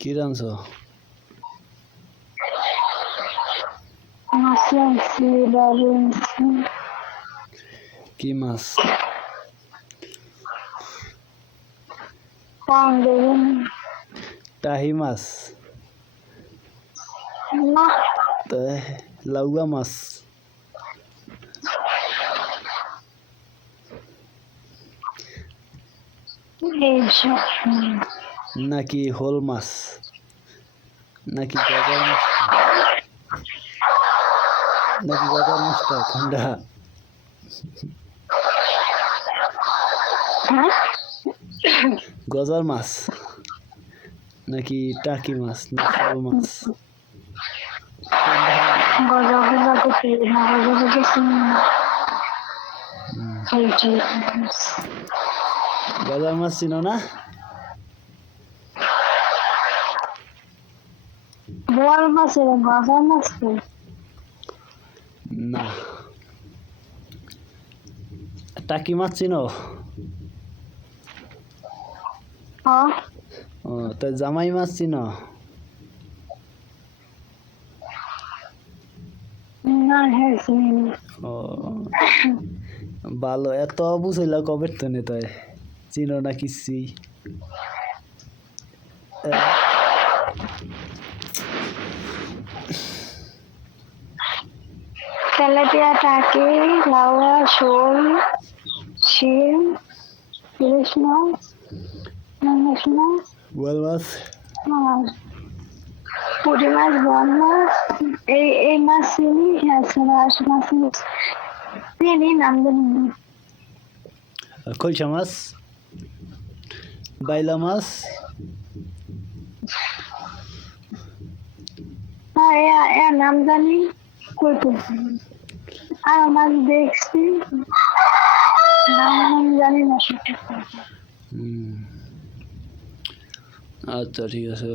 কি রাঁধছ মাছ আনছি ডাল আনছি কি মাছ পান দেবেন টাহি মাছ না তা লাউয়া মাছ এইসব নাকি হোল মাছ? নাকি গজার মাছ? নাকি গজার মাছটা কোনটা হ্যাঁ গজার মাছ? নাকি টাকি মাছ? না শোল মাছ? করতে না হুম। এইটাই গজার মাছ চিনো না? গজা মাছ তো না টাকি মাছ চিনো? হ্যাঁ ও তা জামাই মাছ চিনো? না হ্যাঁ চিনি ও ভালো এত বুঝাইলা কবে তো নে তাই? চিনো না কিছুই এ, তেলাপিয়া টাকি লাউয়া শোল শিম ইলিশ মাছ ইলিশ মাছ বোয়াল মাছ আর পুঁটি মাছ বন মাছ এই এই মাছ চিনি আছে মাছ মাছ চিনি নাম জানি না। আর খলসা মাছ বাইলা মাছ হ্যাঁ এ- এর নাম জানি? কই তো? আর আমার দেখছি। নাম জানি না হুম। আচ্ছা ঠিক আছে।